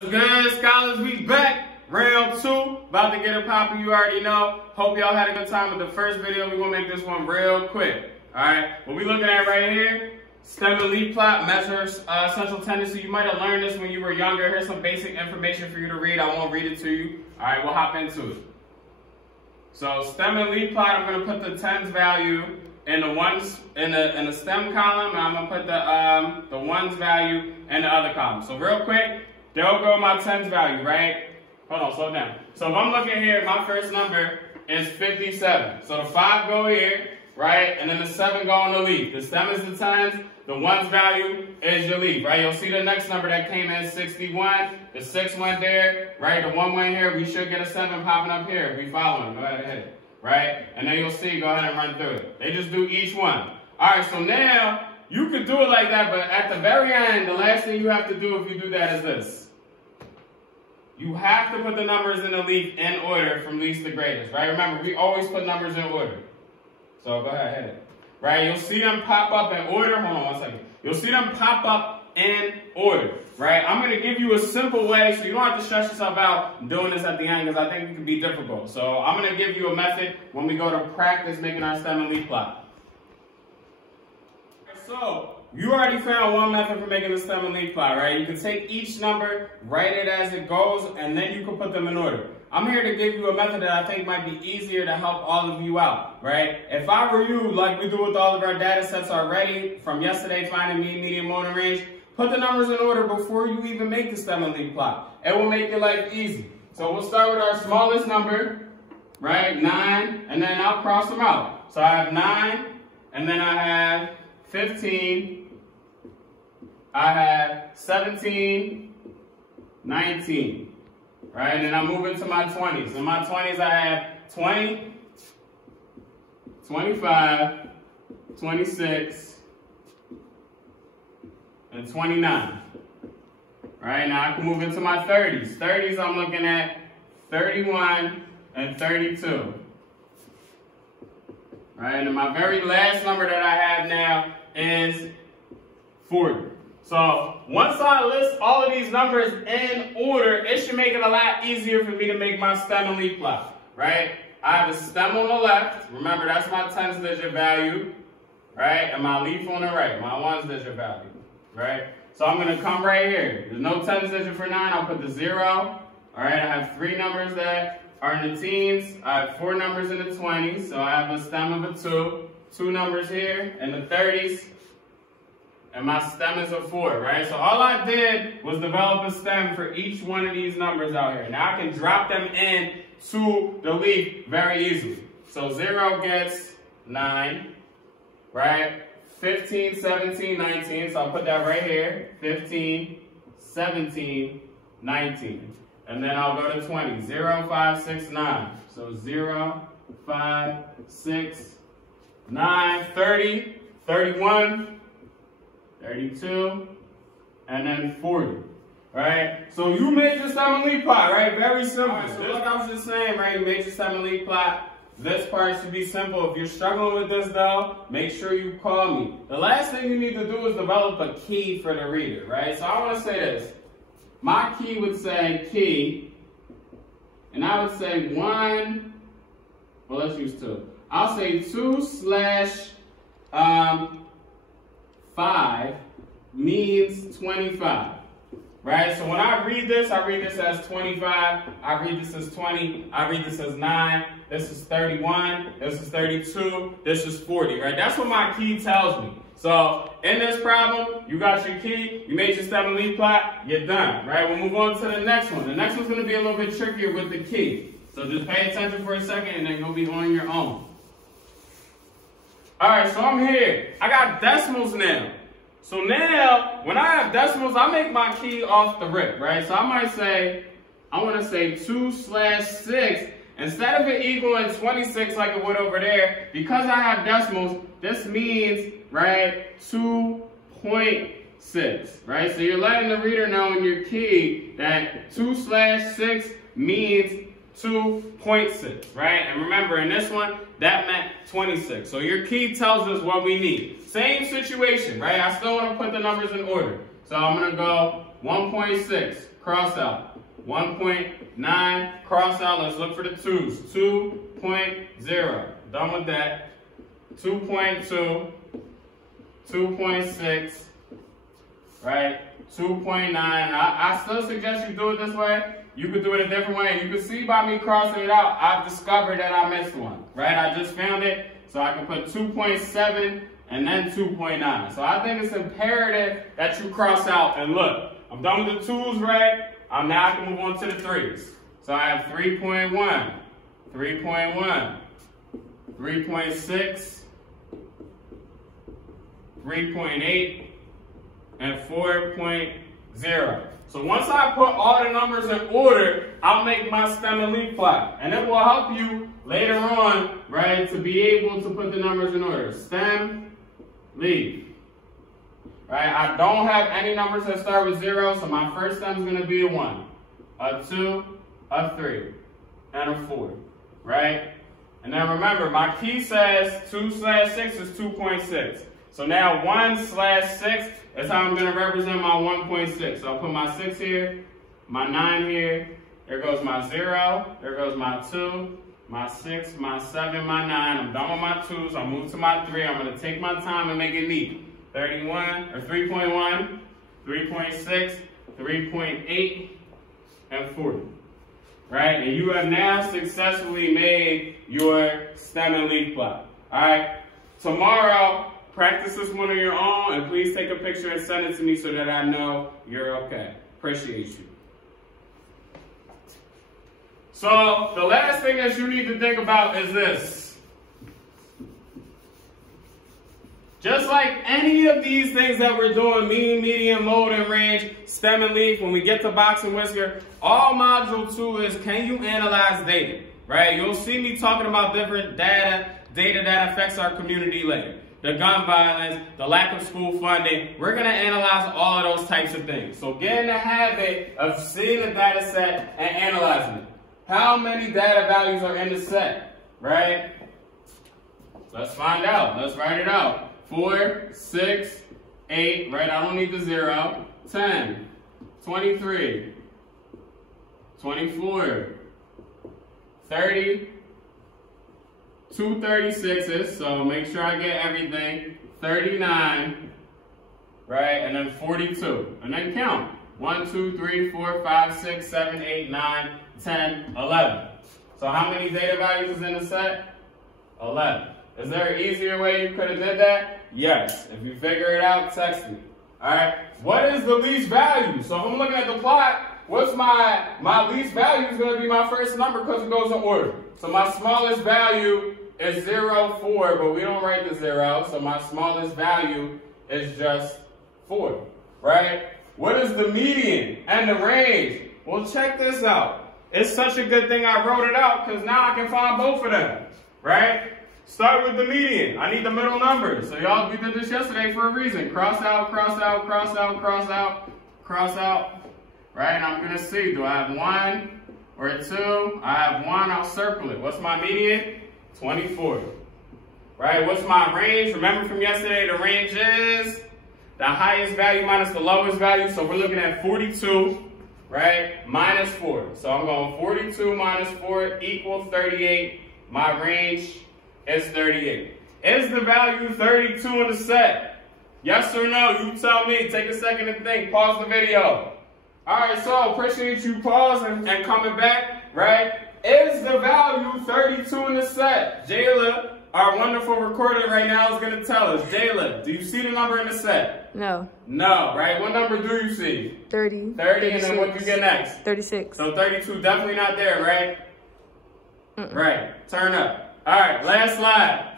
Good scholars, we back. Round 2, about to get it poppin', you already know. Hope y'all had a good time with the first video. We're gonna make this one real quick. Alright, what we looking at right here, stem and leaf plot, measures central tendency. You might have learned this when you were younger. Here's some basic information for you to read. I won't read it to you. Alright, we'll hop into it. So stem and leaf plot, I'm gonna put the tens value in the ones in the stem column, and I'm gonna put the ones value in the other column. So real quick, there will go my tens value, right? Hold on, slow down. So if I'm looking here, my first number is 57. So the 5 go here, right? And then the 7 go on the leaf. The stem is the tens, the ones value is your leaf, right? You'll see the next number that came in 61. The 6 went there, right? The 1 went here. We should get a 7 popping up here if we following. Go ahead and hit it, right? And then you'll see, go ahead and run through it. They just do each one. All right, so now you could do it like that, but at the very end, the last thing you have to do if you do that is this. You have to put the numbers in the leaf in order from least to greatest, right? Remember, we always put numbers in order. So go ahead, hit it. Right, you'll see them pop up in order. Hold on 1 second. You'll see them pop up in order, right? I'm going to give you a simple way so you don't have to stress yourself out doing this at the end because I think it can be difficult. So I'm going to give you a method when we go to practice making our stem and leaf plot. So you already found one method for making a stem and leaf plot, right? You can take each number, write it as it goes, and then you can put them in order. I'm here to give you a method that I think might be easier to help all of you out, right? If I were you, like we do with all of our data sets already, from yesterday, finding mean, median, mode, and range, put the numbers in order before you even make the stem and leaf plot. It will make your life easy. So we'll start with our smallest number, right? 9, and then I'll cross them out. So I have 9, and then I have 15, I have 17, 19, right? And then I'm moving to my 20s. In my 20s, I have 20, 25, 26, and 29, right? Now I can move into my 30s. 30s, I'm looking at 31 and 32, right? And then my very last number that I have now is 40. So once I list all of these numbers in order, it should make it a lot easier for me to make my stem and leaf plot, right? I have a stem on the left. Remember, that's my tens digit value, right? And my leaf on the right, my ones digit value, right? So I'm going to come right here. There's no tens digit for 9. I'll put the 0. All right, I have 3 numbers that are in the teens. I have 4 numbers in the 20s. So I have a stem of a 2. 2 numbers here in the 30s. And my stem is a 4, right? So all I did was develop a stem for each one of these numbers out here. Now I can drop them in to the leaf very easily. So 0 gets 9, right? 15, 17, 19. So I'll put that right here. 15, 17, 19. And then I'll go to 20. 0, 5, 6, 9. So 0, 5, 6, 9, 30, 31, 32, and then 40, right? So you made your stem and leaf plot, right? Very simple. Right, so like I was just saying, right, you made your stem and leaf plot. This part should be simple. If you're struggling with this though, make sure you call me. The last thing you need to do is develop a key for the reader, right? So I want to say this. My key would say key, and I would say 1, well, let's use 2. I'll say 2/5 means 25, right? So when I read this as 25, I read this as 20, I read this as 9, this is 31, this is 32, this is 40, right? That's what my key tells me. So in this problem, you got your key, you made your stem and leaf plot, you're done, right? We'll move on to the next one. The next one's gonna be a little bit trickier with the key. So just pay attention for a second and then you'll be on your own. All right, so I'm here. I got decimals now. So now, when I have decimals, I make my key off the rip, right? So I might say, I want to say 2/6. Instead of it equaling 26 like it would over there, because I have decimals, this means, right, 2.6, right? So you're letting the reader know in your key that 2/6 means 2.6, right? And remember, in this one, that meant 26. So your key tells us what we need. Same situation, right? I still want to put the numbers in order. So I'm going to go 1.6 cross out. 1.9, cross out. Let's look for the 2's. 2.0. Done with that. 2.2. 2.6. Right? 2.9. I still suggest you do it this way. You could do it a different way. And you can see by me crossing it out, I've discovered that I missed one. Right? I just found it. So I can put 2.7 and then 2.9. So I think it's imperative that you cross out. And look, I'm done with the 2's, right? Now I can move on to the 3's. So I have 3.1, 3.1, 3.6, 3.8, and 4.0. So once I put all the numbers in order, I'll make my stem and leaf plot. And it will help you later on, right, to be able to put the numbers in order. Stem, leaf. Right, I don't have any numbers that start with 0, so my first stem is going to be a 1, a 2, a 3, and a 4. Right? And then remember, my key says 2/6 is 2.6. So now 1/6 is how I'm going to represent my 1.6. So I'll put my 6 here, my 9 here, there goes my 0, there goes my 2, my 6, my 7, my 9. I'm done with my 2's, I'll move to my 3. I'm going to take my time and make it neat. 31, or 3.1, 3.6, 3.8, and 40. Right? And you have now successfully made your stem and leaf plot. Alright? Tomorrow, practice this one on your own, and please take a picture and send it to me so that I know you're okay. Appreciate you. So, the last thing that you need to think about is this. Just like any of these things that we're doing, mean, median, mode, and range, stem and leaf, when we get to box and whisker, all module 2 is, can you analyze data? Right? You'll see me talking about different data that affects our community later. The gun violence, the lack of school funding. We're going to analyze all of those types of things. So get in the habit of seeing the data set and analyzing it. How many data values are in the set? Right? Let's find out. Let's write it out. 4, 6, 8, right? I don't need the 0. 10, 23, 24, 30, 2 36s, so make sure I get everything. 39, right? And then 42. And then count. 1, 2, 3, 4, 5, 6, 7, 8, 9, 10, 11. So how many data values is in the set? 11. Is there an easier way you could have did that? Yes. If you figure it out, text me. Alright? What is the least value? So if I'm looking at the plot, what's my least value is going to be my first number because it goes in order. So my smallest value is 0, 4, but we don't write the 0, so my smallest value is just 4. Right? What is the median and the range? Well, check this out. It's such a good thing I wrote it out because now I can find both of them. Right? Start with the median. I need the middle number. So y'all, we did this yesterday for a reason. Cross out, cross out, cross out, cross out, cross out. Right? And I'm going to see, do I have 1 or 2? I have 1, I'll circle it. What's my median? 24. Right? What's my range? Remember from yesterday, the range is the highest value minus the lowest value. So we're looking at 42, right? Minus 4. So I'm going 42 minus 4 equals 38. My range is 38. Is the value 32 in the set? Yes or no? You tell me. Take a second to think. Pause the video. Alright, so appreciate you pausing and coming back, right? Is the value 32 in the set? Jayla, our wonderful recorder right now, is going to tell us. Jayla, do you see the number in the set? No. No, right? What number do you see? 30. 30, and then what do you get next? 36. So 32, definitely not there, right? Right. Turn up. Alright, last slide.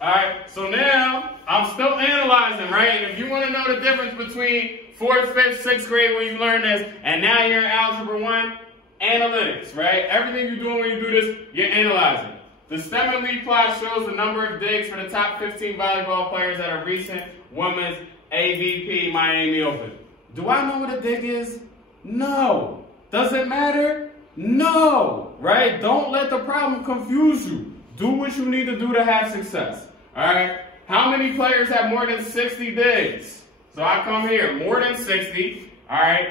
Alright, so now I'm still analyzing, right? And if you want to know the difference between 4th, 5th, 6th grade when you learn this, and now you're in Algebra 1, analytics, right? Everything you're doing when you do this, you're analyzing. The stem and leaf plot shows the number of digs for the top 15 volleyball players at a recent women's AVP Miami Open. Do I know what a dig is? No. Does it matter? No, right? Don't let the problem confuse you. Do what you need to do to have success, all right? How many players have more than 60 digs? So I come here, more than 60, all right?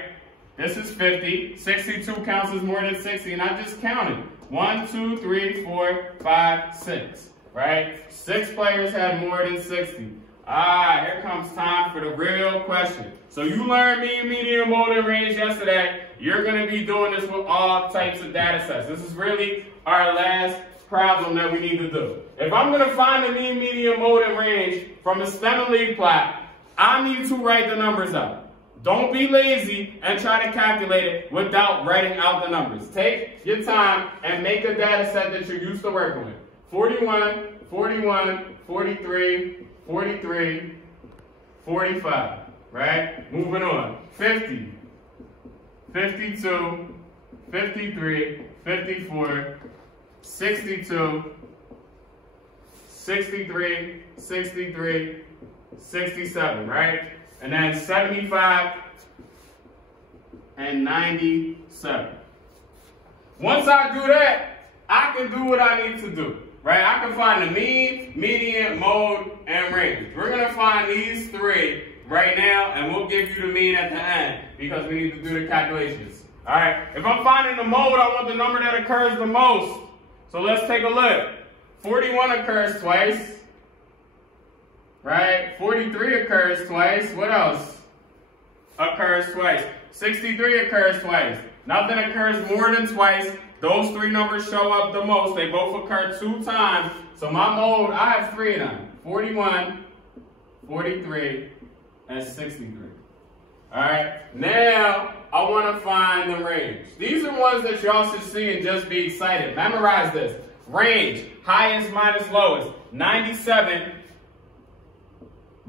This is 50. 62 counts as more than 60, and I just counted. 1, 2, 3, 4, 5, 6, right? 6 players had more than 60. Here comes time for the real question. So you learned mean, median, mode, and range yesterday. You're going to be doing this with all types of data sets. This is really our last problem that we need to do. If I'm going to find the mean, median, mode, and range from a stem and leaf plot, I need to write the numbers out. Don't be lazy and try to calculate it without writing out the numbers. Take your time and make a data set that you're used to working with. 41, 41, 43, 43, 45, right? Moving on. 50, 52, 53, 54, 62, 63, 63, 67, right? And then 75 and 97. Once I do that, I can do what I need to do, right? I can find the mean, median, mode, and range. We're going to find these 3 right now, and we'll give you the mean at the end because we need to do the calculations. All right, if I'm finding the mode, I want the number that occurs the most. So let's take a look. 41 occurs twice. Right? 43 occurs twice. What else occurs twice? 63 occurs twice. Nothing occurs more than twice. Those 3 numbers show up the most. They both occur 2 times. So my mode, I have 3 of them. 41, 43, and 63. Alright? Now, I want to find the range. These are ones that y'all should see and just be excited. Memorize this. Range, highest minus lowest. 97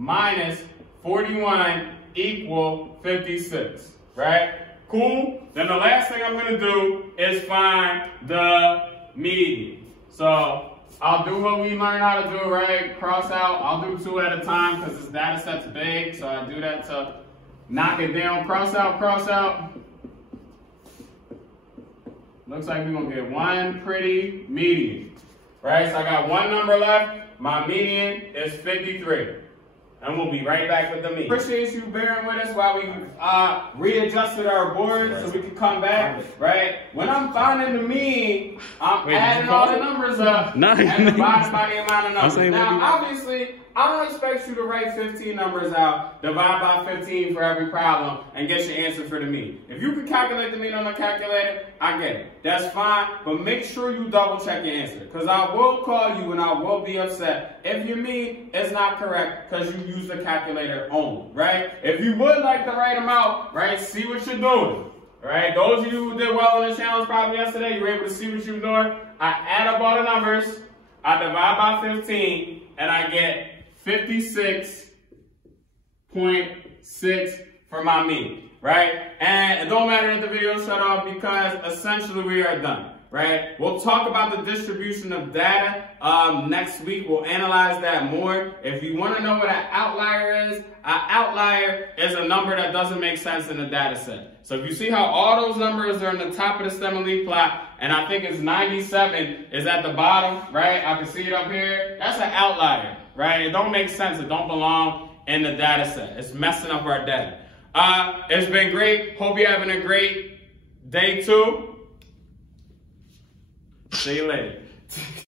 minus 41 equal 56, right? Cool? Then the last thing I'm going to do is find the median. So I'll do what we learned how to do, right? Cross out. I'll do 2 at a time because this data set's big, so I do that to knock it down. Cross out, cross out. Looks like we're going to get one pretty median, right? So I got 1 number left. My median is 53. And we'll be right back with the mean. Appreciate you bearing with us while we readjusted our board so we can come back, right? When I'm finding the mean, I'm adding all the numbers up and dividing by the amount of numbers. Now, obviously, I don't expect you to write 15 numbers out, divide by 15 for every problem, and get your answer for the mean. If you can calculate the mean on a calculator, I get it. That's fine, but make sure you double check your answer, because I will call you and I will be upset if your mean is not correct because you use the calculator only, right? If you would like to write them out, right, see what you're doing. Right? Those of you who did well on the challenge probably yesterday, you were able to see what you were doing. I add up all the numbers, I divide by 15, and I get 56.6 for my mean, right? And it don't matter if the video shut off because essentially we are done, right? We'll talk about the distribution of data next week. We'll analyze that more. If you want to know what an outlier is a number that doesn't make sense in the data set. So if you see how all those numbers are in the top of the stem and leaf plot, and I think it's 97 is at the bottom, right? I can see it up here. That's an outlier, right? It don't make sense. It don't belong in the data set. It's messing up our data. It's been great. Hope you're having a great day 2. See you later.